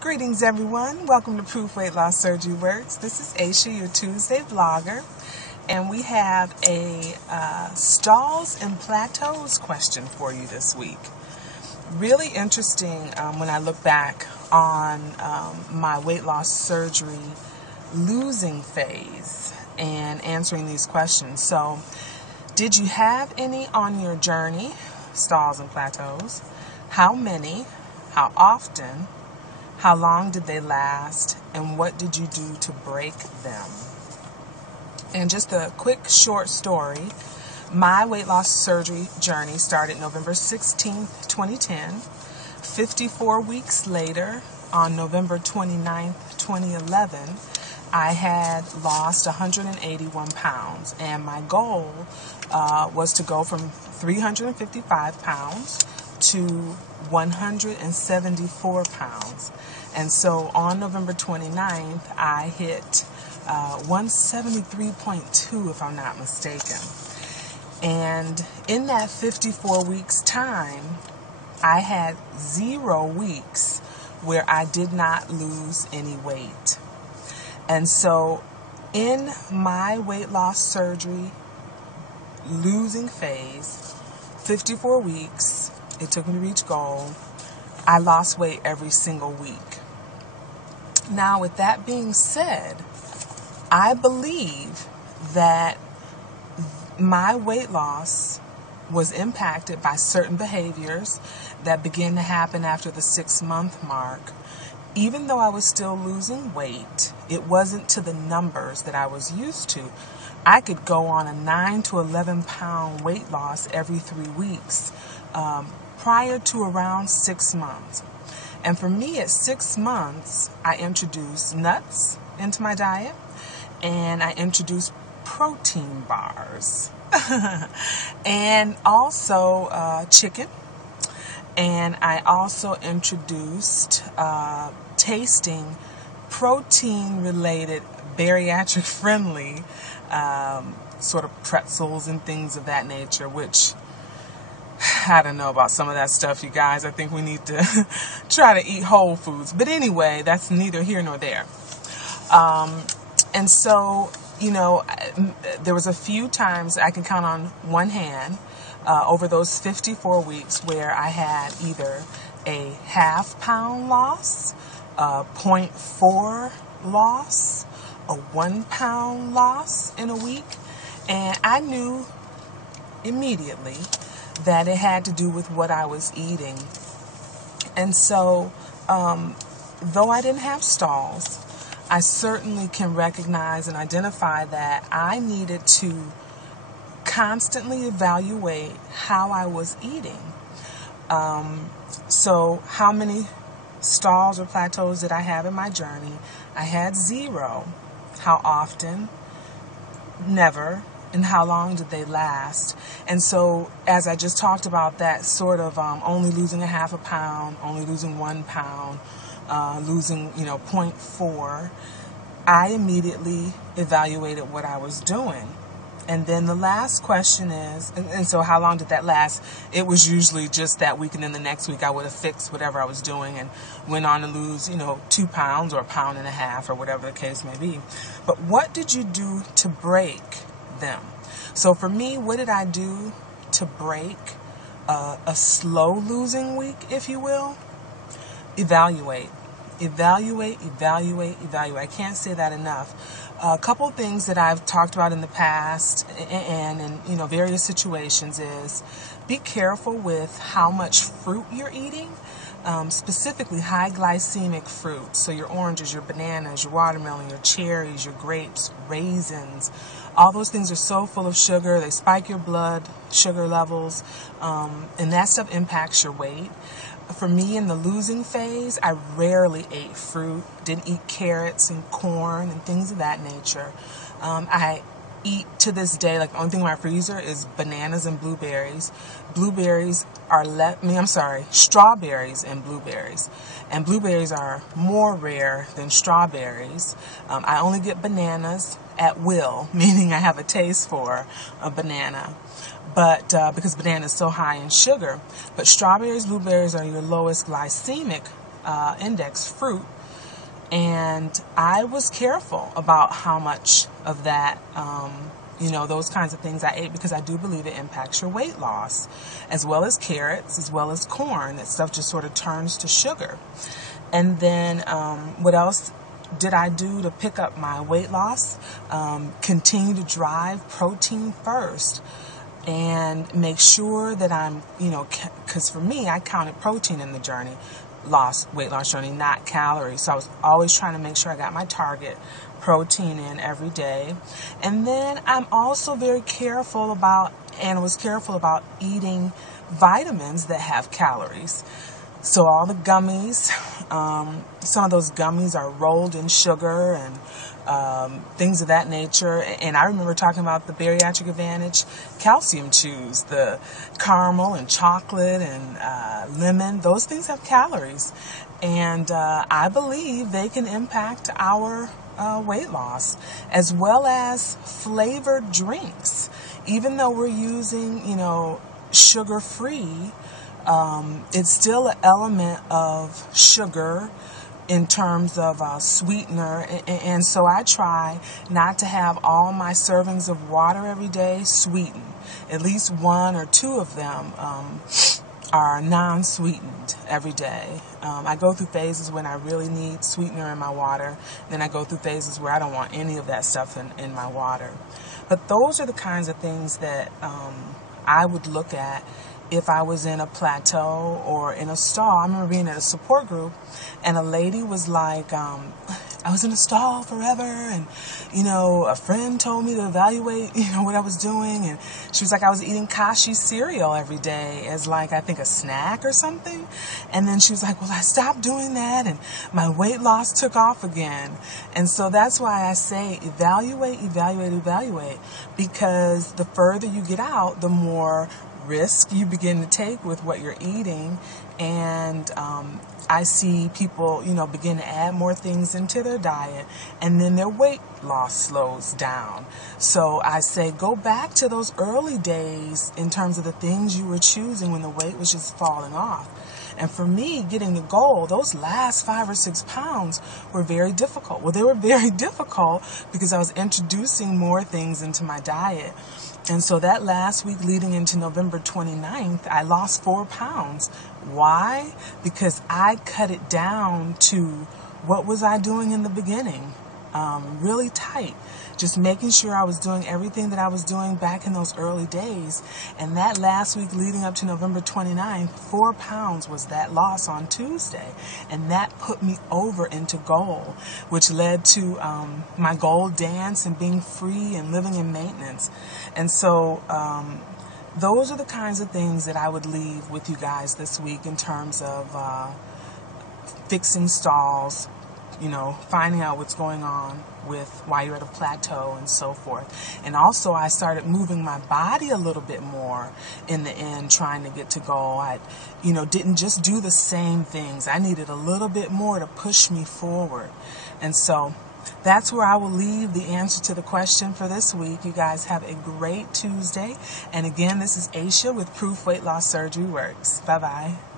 Greetings everyone, welcome to Proof Weight Loss Surgery Works. This is Aisha, your Tuesday vlogger, and we have a stalls and plateaus question for you this week. Really interesting when I look back on my weight loss surgery losing phase and answering these questions. So, did you have any on your journey, stalls and plateaus? How many? How often? How long did they last, and what did you do to break them? And just a quick short story, my weight loss surgery journey started November 16th, 2010. 54 weeks later, on November 29th, 2011, I had lost 181 pounds, and my goal was to go from 355 pounds to 174 pounds. And so on November 29th, I hit 173.2, if I'm not mistaken. And in that 54 weeks time, I had 0 weeks where I did not lose any weight. And so in my weight loss surgery losing phase, 54 weeks, it took me to reach goal. I lost weight every single week. Now, with that being said, I believe that my weight loss was impacted by certain behaviors that began to happen after the 6-month mark. Even though I was still losing weight, it wasn't to the numbers that I was used to. I could go on a 9 to 11 pound weight loss every 3 weeks prior to around 6 months. And for me, at 6 months, I introduced nuts into my diet, and I introduced protein bars, and also chicken. And I also introduced tasting protein-related, bariatric-friendly sort of pretzels and things of that nature, which I don't know about some of that stuff, you guys. I think we need to try to eat whole foods. But anyway, that's neither here nor there. And so, you know, there was a few times I can count on one hand over those 54 weeks where I had either a ½ pound loss, a 0.4 loss, a 1 pound loss in a week. And I knew immediately that it had to do with what I was eating. And so, though I didn't have stalls, I certainly can recognize and identify that I needed to constantly evaluate how I was eating. So how many stalls or plateaus did I have in my journey? I had 0. How often? Never. And how long did they last? And so, as I just talked about, that sort of only losing a ½ a pound, only losing 1 pound, losing 0.4, I immediately evaluated what I was doing. And then the last question is, and so how long did that last? It was usually just that week, and then the next week I would have fixed whatever I was doing and went on to lose, 2 pounds or 1.5 pounds or whatever the case may be. But what did you do to break them? So for me, what did I do to break a slow losing week, if you will? Evaluate. I can't say that enough. A couple of things that I've talked about in the past and in various situations is be careful with how much fruit you're eating. Specifically high glycemic fruit, so your oranges, your bananas, your watermelon, your cherries, your grapes, raisins, all those things are so full of sugar, they spike your blood sugar levels, and that stuff impacts your weight. For me, in the losing phase, I rarely ate fruit, didn't eat carrots and corn and things of that nature. I eat to this day, like the only thing in my freezer is bananas and blueberries. Strawberries and blueberries. And blueberries are more rare than strawberries. I only get bananas at will, meaning I have a taste for a banana. But because banana is so high in sugar. But strawberries, blueberries are your lowest glycemic index fruit. And I was careful about how much of that, those kinds of things I ate, because I do believe it impacts your weight loss, as well as carrots, as well as corn. That stuff just sort of turns to sugar. And then what else did I do to pick up my weight loss? Continue to drive protein first and make sure that I'm, because for me, I counted protein in the journey. Weight loss journey, not calories. So I was always trying to make sure I got my target protein in every day. And then I'm also very careful about eating vitamins that have calories. So all the gummies, some of those gummies are rolled in sugar and things of that nature. And I remember talking about the Bariatric Advantage calcium chews, the caramel and chocolate and lemon. Those things have calories. And I believe they can impact our weight loss, as well as flavored drinks. Even though we're using, sugar-free, it's still an element of sugar in terms of sweetener, and so I try not to have all my servings of water every day sweetened. At least one or two of them are non-sweetened every day. I go through phases when I really need sweetener in my water. Then I go through phases where I don't want any of that stuff in my water. But those are the kinds of things that I would look at if I was in a plateau or in a stall. I remember being at a support group, and a lady was like, I was in a stall forever, and, a friend told me to evaluate, what I was doing, and she was like, I was eating Kashi cereal every day as like, I think a snack or something, and then she was like, well, I stopped doing that, and my weight loss took off again. And so that's why I say evaluate, because the further you get out, the more risk you begin to take with what you're eating. And I see people, begin to add more things into their diet, and then their weight loss slows down. So I say go back to those early days in terms of the things you were choosing when the weight was just falling off. And for me, getting the goal, those last 5 or 6 pounds were very difficult. Well, they were very difficult because I was introducing more things into my diet. And so that last week leading into November 29th, I lost 4 pounds. Why? Because I cut it down to what was I doing in the beginning? Really tight. Just making sure I was doing everything that I was doing back in those early days. And that last week leading up to November 29th, 4 pounds was that loss on Tuesday. And that put me over into goal, which led to my goal dance and being free and living in maintenance. And so those are the kinds of things that I would leave with you guys this week in terms of fixing stalls, finding out what's going on with why you're at a plateau and so forth. And also I started moving my body a little bit more in the end, trying to get to goal. I, didn't just do the same things. I needed a little bit more to push me forward. And so that's where I will leave the answer to the question for this week. You guys have a great Tuesday. And again, this is Aisha with Proof Weight Loss Surgery Works. Bye-bye.